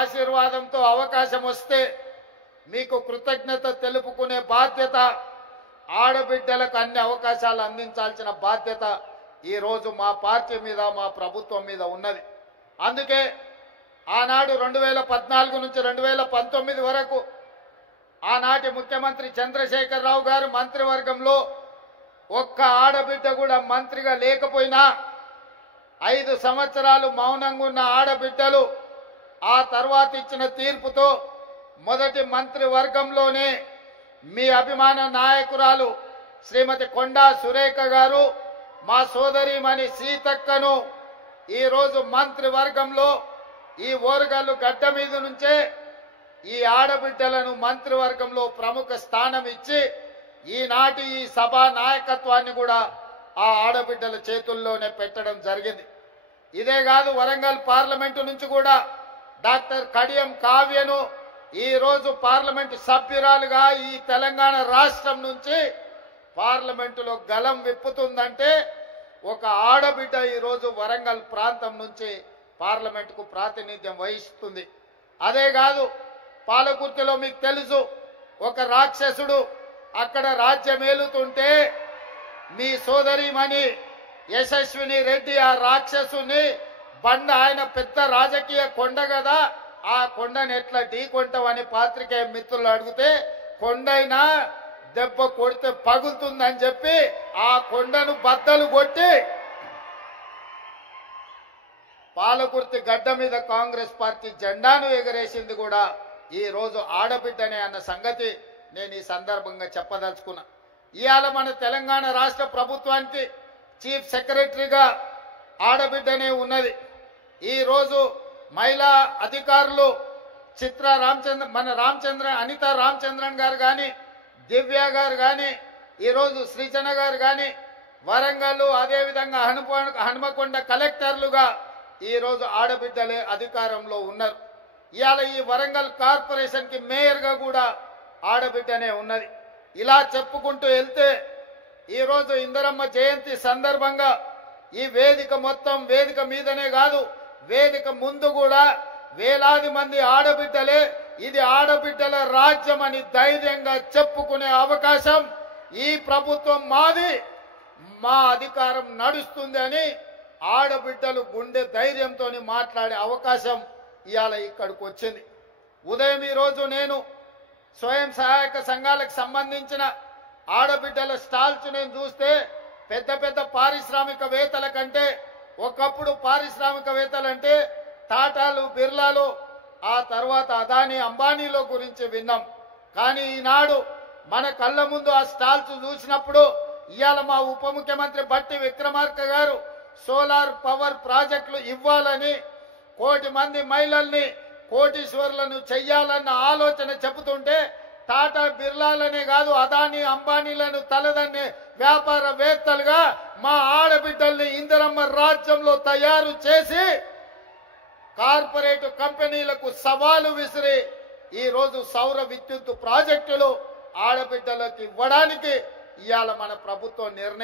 ఆశీర్వాదంతో అవకాశం వస్తే మీకు కృతజ్ఞత తెలుపుకునే బాధ్యత, ఆడబిడ్డలకు అన్ని అవకాశాలు అందించాల్సిన బాధ్యత ఈ రోజు మా పార్టీ మీద, మా ప్రభుత్వం మీద ఉన్నది. అందుకే ఆనాడు 2014 నుంచి 2019 వరకు ఆనాటి ముఖ్యమంత్రి చంద్రశేఖరరావు గారు మంత్రివర్గంలో ఒక్క ఆడబిడ్డ కూడా మంత్రిగా లేకపోయినా 5 సంవత్సరాలు మౌనంగా ఉన్న ఆడబిడ్డలు ఆ తర్వాత ఇచ్చిన తీర్పుతో మొదటి మంత్రివర్గంలోనే మీ అభిమాన నాయకురాలు శ్రీమతి కొండా సురేఖ గారు, మా సోదరిమణి సీతక్కను ఈరోజు మంత్రివర్గంలో ఈ ఓరుగల్లు గడ్డ మీద నుంచే ఈ ఆడబిడ్డలను మంత్రివర్గంలో ప్రముఖ స్థానం ఇచ్చి ఈనాటి ఈ సభా నాయకత్వాన్ని కూడా ఆ ఆడబిడ్డల చేతుల్లోనే పెట్టడం జరిగింది. ఇదే కాదు, వరంగల్ పార్లమెంటు నుంచి కూడా డాక్టర్ కడియం కావ్యను ఈరోజు పార్లమెంటు సభ్యురాలుగా ఈ తెలంగాణ రాష్ట్రం నుంచి పార్లమెంటులో గలం విప్పుతుందంటే ఒక ఆడబిడ్డ ఈరోజు వరంగల్ ప్రాంతం నుంచి పార్లమెంటుకు ప్రాతినిధ్యం వహిస్తుంది. అదే కాదు, పాలకుర్తిలో మీకు తెలుసు, ఒక రాక్షసుడు అక్కడ రాజ్యమేలుతుంటే మీ సోదరిమణి యశస్విని రెడ్డి ఆ రాక్షసుని ఆయన పెద్ద రాజకీయ కొండ కదా, ఆ కొండను ఎట్లా ఢీకొంటామని పాత్రికేయ మిత్రులు అడిగితే కొండైనా దెబ్బ కొడితే పగులుతుందని చెప్పి ఆ కొండను బద్దలు కొట్టి పాలకుర్తి గడ్డ మీద కాంగ్రెస్ పార్టీ జెండాను ఎగరేసింది కూడా ఈ రోజు ఆడబిడ్డనే అన్న సంగతి నేను ఈ సందర్భంగా చెప్పదలుచుకున్నా. ఇవాళ మన తెలంగాణ రాష్ట్ర ప్రభుత్వానికి చీఫ్ సెక్రటరీగా ఆడబిడ్డనే ఉన్నది. ఈ రోజు మహిళా అధికారులు అనితా రామచంద్రన్ గారు కానీ, దివ్య గారు కానీ, ఈరోజు శ్రీజన గారు కానీ, వరంగల్ అదేవిధంగా హనుమకొండ కలెక్టర్లుగా ఈరోజు ఆడబిడ్డలే అధికారంలో ఉన్నారు. ఇవాళ ఈ వరంగల్ కార్పొరేషన్కి మేయర్గా కూడా ఆడబిడ్డనే ఉన్నది. ఇలా చెప్పుకుంటూ వెళ్తే ఈరోజు ఇందిరమ్మ జయంతి సందర్భంగా ఈ వేదిక మొత్తం, వేదిక మీదనే కాదు వేదిక ముందు కూడా వేలాది మంది ఆడబిడ్డలే ఇది ఆడబిడ్డల రాజ్యం అని ధైర్యంగా చెప్పుకునే అవకాశం ఈ ప్రభుత్వం మాది, మా అధికారం నడుస్తుంది అని ఆడబిడ్డలు గుండె ధైర్యంతో మాట్లాడే అవకాశం ఇవాళ ఇక్కడికి వచ్చింది. ఉదయం ఈరోజు నేను స్వయం సహాయక సంఘాలకు సంబంధించిన ఆడబిడ్డల స్టాల్స్ నేను చూస్తే పెద్ద పెద్ద పారిశ్రామికవేత్తల కంటే, ఒకప్పుడు పారిశ్రామికవేత్తలంటే టాటాలు, బిర్లాలు, ఆ తర్వాత అదానీ, అంబానీలో గురించి విన్నాం. కానీ ఈనాడు మన కళ్ళ ముందు ఆ స్టాల్స్ చూసినప్పుడు ఇవాళ మా ఉప ముఖ్యమంత్రి బట్టి విక్రమార్క గారు సోలార్ పవర్ ప్రాజెక్టులు ఇవ్వాలని, 1 కోటి మంది మహిళల్ని కోటీశ్వరులను చెయ్యాలన్న ఆలోచన చెబుతుంటే టాటా, బిర్లాలనే కాదు అదానీ, అంబానీలను తలదన్నే వ్యాపారవేత్తలుగా మా ఆడబిడ్డల్ని ఇందిరమ్మ రాజ్యంలో తయారు చేసి కార్పొరేట్ కంపెనీలకు సవాలు విసిరి ఈరోజు సౌర విద్యుత్ ప్రాజెక్టులు ఆడబిడ్డలకు ఇవ్వడానికి ఇవాళ మన ప్రభుత్వం నిర్ణయం